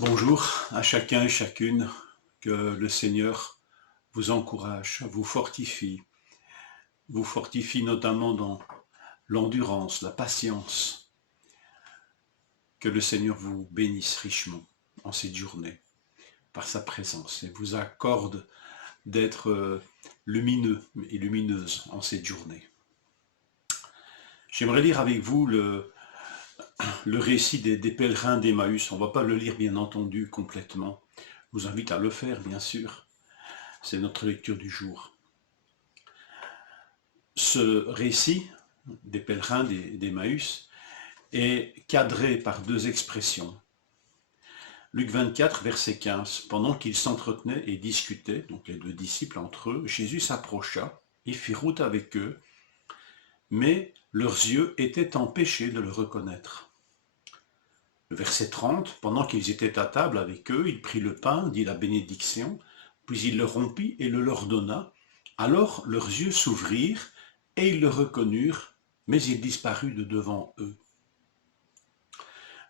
Bonjour à chacun et chacune, que le Seigneur vous encourage, vous fortifie notamment dans l'endurance, la patience, que le Seigneur vous bénisse richement en cette journée par sa présence et vous accorde d'être lumineux et lumineuse en cette journée. J'aimerais lire avec vous le récit des pèlerins d'Emmaüs. On ne va pas le lire bien entendu complètement. Je vous invite à le faire bien sûr. C'est notre lecture du jour. Ce récit des pèlerins d'Emmaüs est cadré par deux expressions. Luc 24, verset 15. Pendant qu'ils s'entretenaient et discutaient, donc les deux disciples entre eux, Jésus s'approcha et fit route avec eux, mais leurs yeux étaient empêchés de le reconnaître. Le verset 30. Pendant qu'ils étaient à table avec eux, il prit le pain, dit la bénédiction, puis il le rompit et le leur donna. Alors leurs yeux s'ouvrirent et ils le reconnurent, mais il disparut de devant eux.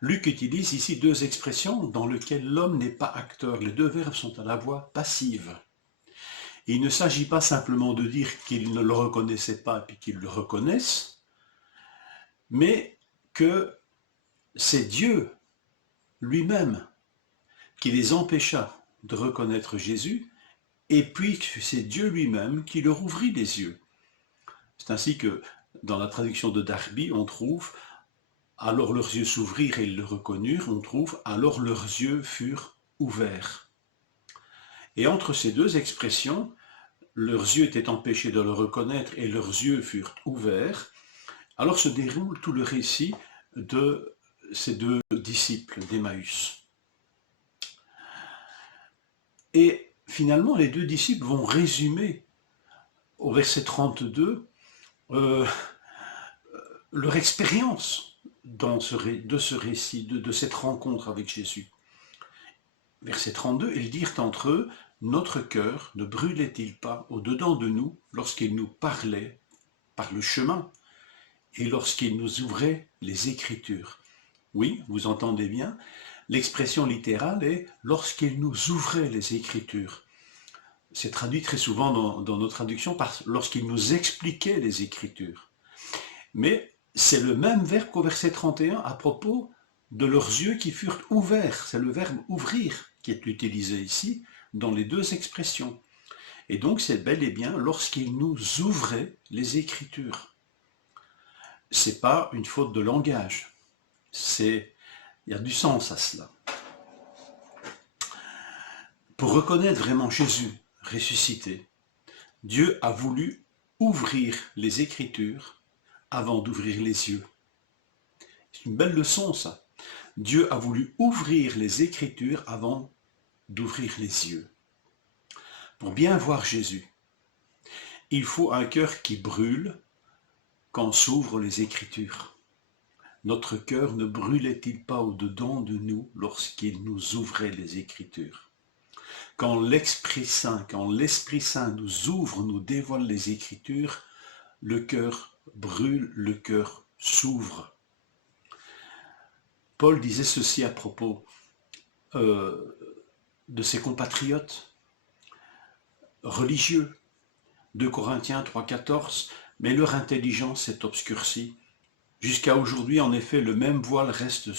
Luc utilise ici deux expressions dans lesquelles l'homme n'est pas acteur. Les deux verbes sont à la voix passive. Il ne s'agit pas simplement de dire qu'ils ne le reconnaissaient pas et qu'ils le reconnaissent, mais que c'est Dieu lui-même qui les empêcha de reconnaître Jésus, et puis c'est Dieu lui-même qui leur ouvrit les yeux. C'est ainsi que dans la traduction de Darby, on trouve « alors leurs yeux s'ouvrirent et ils le reconnurent », on trouve « alors leurs yeux furent ouverts ». Et entre ces deux expressions, leurs yeux étaient empêchés de le reconnaître et leurs yeux furent ouverts, alors se déroule tout le récit de ces deux disciples d'Emmaüs. Et finalement, les deux disciples vont résumer au verset 32 leur expérience de ce récit, de cette rencontre avec Jésus. Verset 32, ils dirent entre eux, « Notre cœur ne brûlait-il pas au-dedans de nous lorsqu'il nous parlait par le chemin et lorsqu'il nous ouvrait les Écritures ?» Oui, vous entendez bien, l'expression littérale est « lorsqu'il nous ouvrait les Écritures ». C'est traduit très souvent dans nos traductions par « lorsqu'il nous expliquait les Écritures ». Mais c'est le même verbe qu'au verset 31 à propos de leurs yeux qui furent ouverts. C'est le verbe « ouvrir » qui est utilisé ici dans les deux expressions. Et donc c'est bel et bien lorsqu'il nous ouvrait les Écritures. C'est pas une faute de langage. Il y a du sens à cela. Pour reconnaître vraiment Jésus ressuscité, Dieu a voulu ouvrir les Écritures avant d'ouvrir les yeux. C'est une belle leçon, ça. Dieu a voulu ouvrir les Écritures avant d'ouvrir les yeux. Pour bien voir Jésus, il faut un cœur qui brûle quand s'ouvrent les Écritures. Notre cœur ne brûlait-il pas au-dedans de nous lorsqu'il nous ouvrait les Écritures? Quand l'Esprit Saint nous ouvre, nous dévoile les Écritures, le cœur brûle, le cœur s'ouvre. Paul disait ceci à propos de ses compatriotes religieux. 2 Corinthiens 3,14, « Mais leur intelligence est obscurcie. Jusqu'à aujourd'hui, en effet, le même voile reste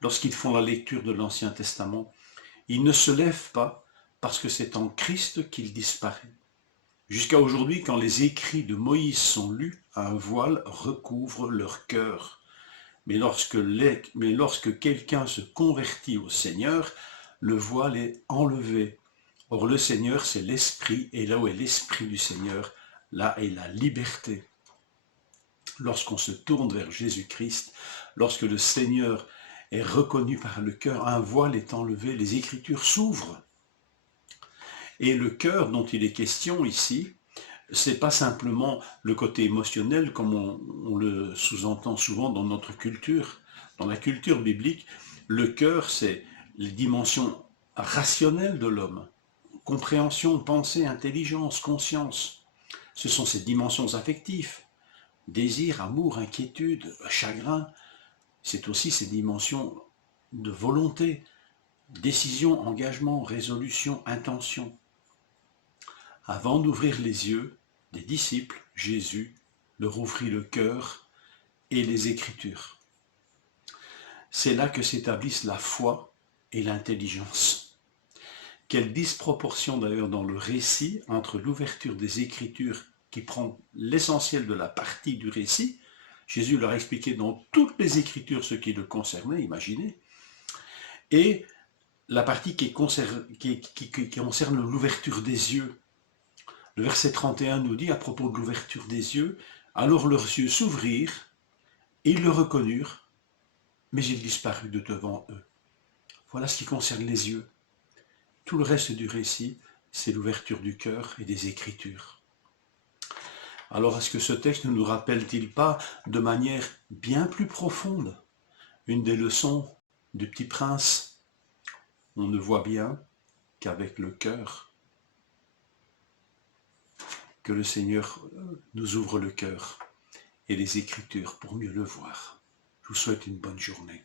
lorsqu'ils font la lecture de l'Ancien Testament. Il ne se lève pas parce que c'est en Christ qu'il disparaît. Jusqu'à aujourd'hui, quand les écrits de Moïse sont lus, un voile recouvre leur cœur. Mais lorsque quelqu'un se convertit au Seigneur, le voile est enlevé. Or le Seigneur, c'est l'Esprit, et là où est l'Esprit du Seigneur, là est la liberté. » Lorsqu'on se tourne vers Jésus-Christ, lorsque le Seigneur est reconnu par le cœur, un voile est enlevé, les Écritures s'ouvrent. Et le cœur dont il est question ici, c'est pas simplement le côté émotionnel comme on le sous-entend souvent dans notre culture. Dans la culture biblique, le cœur, c'est les dimensions rationnelles de l'homme. Compréhension, pensée, intelligence, conscience. Ce sont ces dimensions affectives. Désir, amour, inquiétude, chagrin, c'est aussi ces dimensions de volonté, Décision, engagement, résolution, intention. Avant d'ouvrir les yeux des disciples, Jésus leur ouvrit le cœur et les Écritures. C'est là que s'établissent la foi et l'intelligence. Quelle disproportion d'ailleurs dans le récit entre l'ouverture des Écritures qui prend l'essentiel de la partie du récit. Jésus leur a expliqué dans toutes les Écritures ce qui le concernait, imaginez, et la partie qui concerne l'ouverture des yeux. Le verset 31 nous dit à propos de l'ouverture des yeux, « Alors leurs yeux s'ouvrirent, et ils le reconnurent, mais il disparut de devant eux. » Voilà ce qui concerne les yeux. Tout le reste du récit, c'est l'ouverture du cœur et des Écritures. Alors, est-ce que ce texte ne nous rappelle-t-il pas de manière bien plus profonde une des leçons du Petit Prince? On ne voit bien qu'avec le cœur, que le Seigneur nous ouvre le cœur et les Écritures pour mieux le voir. Je vous souhaite une bonne journée.